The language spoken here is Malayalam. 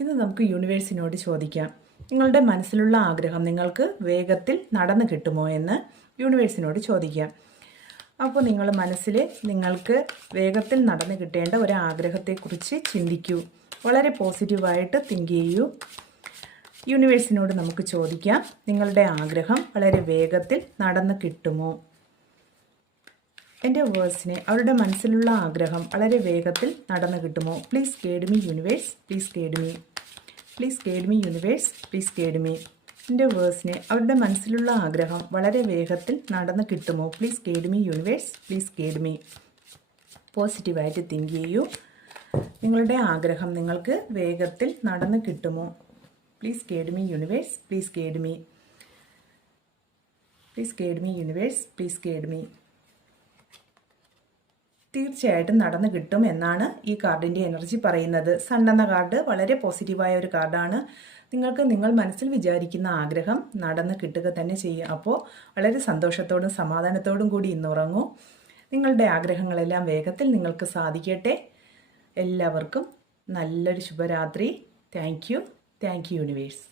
ഇന്ന് നമുക്ക് യൂണിവേഴ്സിനോട് ചോദിക്കാം, നിങ്ങളുടെ മനസ്സിലുള്ള ആഗ്രഹം നിങ്ങൾക്ക് വേഗത്തിൽ നടന്നു കിട്ടുമോ എന്ന് യൂണിവേഴ്സിനോട് ചോദിക്കാം. അപ്പോൾ നിങ്ങൾ മനസ്സിൽ നിങ്ങൾക്ക് വേഗത്തിൽ നടന്നു കിട്ടേണ്ട ഒരു ആഗ്രഹത്തെക്കുറിച്ച് ചിന്തിക്കൂ. വളരെ പോസിറ്റീവായിട്ട് തിങ്ക് ചെയ്യൂ. യൂണിവേഴ്സിനോട് നമുക്ക് ചോദിക്കാം, നിങ്ങളുടെ ആഗ്രഹം വളരെ വേഗത്തിൽ നടന്നു കിട്ടുമോ? എൻ്റെ വേഴ്സിനെ അവരുടെ മനസ്സിലുള്ള ആഗ്രഹം വളരെ വേഗത്തിൽ നടന്നു കിട്ടുമോ? Please guide me universe, please guide me, please guide me universe, please guide me. എൻ്റെ വേഴ്സിനെ അവരുടെ മനസ്സിലുള്ള ആഗ്രഹം വളരെ വേഗത്തിൽ നടന്നു കിട്ടുമോ? Please guide me universe, please guide me. പോസിറ്റീവായിട്ട് തിങ്ക് ചെയ്യൂ. നിങ്ങളുടെ ആഗ്രഹം നിങ്ങൾക്ക് വേഗത്തിൽ നടന്നു കിട്ടുമോ? Please guide me universe, please guide me, please guide me universe, please guide me. തീർച്ചയായിട്ടും നടന്നു കിട്ടും എന്നാണ് ഈ കാർഡിൻ്റെ എനർജി പറയുന്നത്. സൺ എന്ന കാർഡ് വളരെ പോസിറ്റീവായ ഒരു കാർഡാണ്. നിങ്ങൾക്ക് നിങ്ങൾ മനസ്സിൽ വിചാരിക്കുന്ന ആഗ്രഹം നടന്നു കിട്ടുക തന്നെ ചെയ്യും. അപ്പോൾ വളരെ സന്തോഷത്തോടും സമാധാനത്തോടും കൂടി ഇന്ന് ഉറങ്ങൂ. നിങ്ങളുടെ ആഗ്രഹങ്ങളെല്ലാം വേഗത്തിൽ നിങ്ങൾക്ക് സാധിക്കട്ടെ. എല്ലാവർക്കും നല്ലൊരു ശുഭരാത്രി. Thank you universe.